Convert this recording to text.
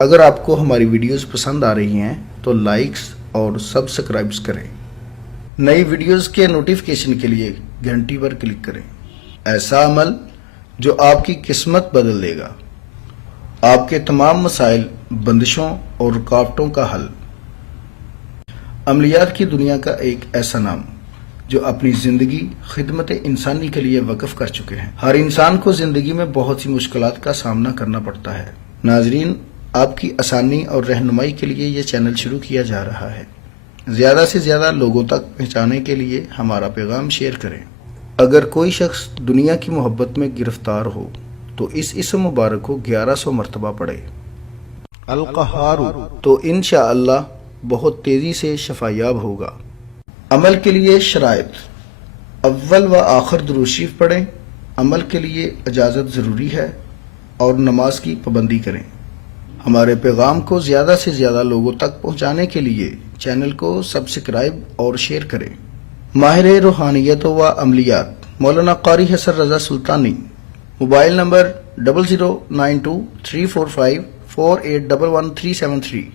اگر آپ کو ہماری ویڈیوز پسند آ رہی ہیں تو لائکس اور سبسکرائبز کریں۔ نئی ویڈیوز کے نوٹیفیکیشن کے لیے گھنٹی پر کلک کریں۔ ایسا عمل جو آپ کی قسمت بدل دے گا، آپ کے تمام مسائل، بندشوں اور رکاوٹوں کا حل۔ عملیات کی دنیا کا ایک ایسا نام جو اپنی زندگی خدمت انسانی کے لیے وقف کر چکے ہیں۔ ہر انسان کو زندگی میں بہت سی مشکلات کا سامنا کرنا پڑتا ہے۔ ناظرین، آپ کی آسانی اور رہنمائی کے لیے یہ چینل شروع کیا جا رہا ہے۔ زیادہ سے زیادہ لوگوں تک پہنچانے کے لیے ہمارا پیغام شیئر کریں۔ اگر کوئی شخص دنیا کی محبت میں گرفتار ہو تو اس اسم مبارک کو 1100 مرتبہ پڑھے، القہار، تو انشاءاللہ بہت تیزی سے شفا یاب ہوگا۔ عمل کے لیے شرائط: اول و آخر درود شریف پڑھیں۔ عمل کے لیے اجازت ضروری ہے اور نماز کی پابندی کریں۔ ہمارے پیغام کو زیادہ سے زیادہ لوگوں تک پہنچانے کے لیے چینل کو سبسکرائب اور شیئر کریں۔ ماہر روحانیت و عملیات مولانا قاری حسن رضا سلطانی، موبائل نمبر 00923454811373۔